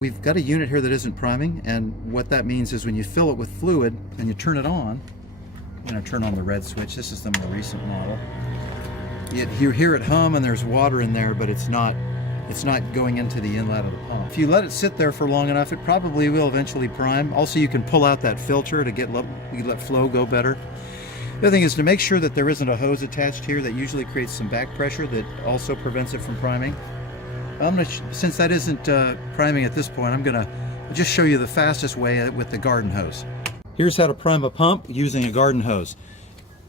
We've got a unit here that isn't priming, and what that means is when you fill it with fluid and you turn it on, I'm going to turn on the red switch. This is the more recent model. You hear it hum and there's water in there, but it's not going into the inlet of the pump. If you let it sit there for long enough, it probably will eventually prime. Also, you can pull out that filter to let flow go better. The other thing is to make sure that there isn't a hose attached here. That usually creates some back pressure that also prevents it from priming. Since that isn't priming at this point, I'm going to just show you the fastest way with the garden hose. Here's how to prime a pump using a garden hose.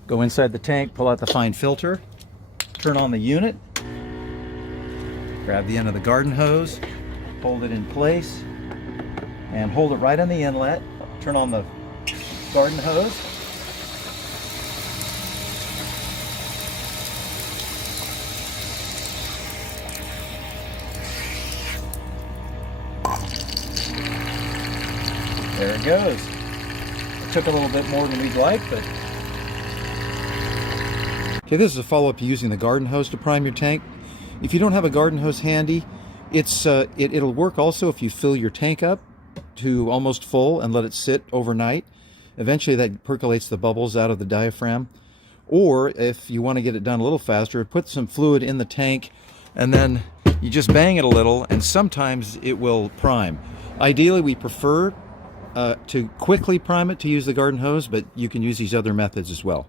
Go inside the tank, pull out the fine filter, turn on the unit, grab the end of the garden hose, hold it in place, and hold it right on the inlet. Turn on the garden hose. There it goes. It took a little bit more than we'd like, but... Okay, this is a follow-up to using the garden hose to prime your tank. If you don't have a garden hose handy, it'll work also if you fill your tank up to almost full and let it sit overnight. Eventually that percolates the bubbles out of the diaphragm. Or if you want to get it done a little faster, put some fluid in the tank and then you just bang it a little and sometimes it will prime. Ideally, we prefer to quickly prime it to use the garden hose, but you can use these other methods as well.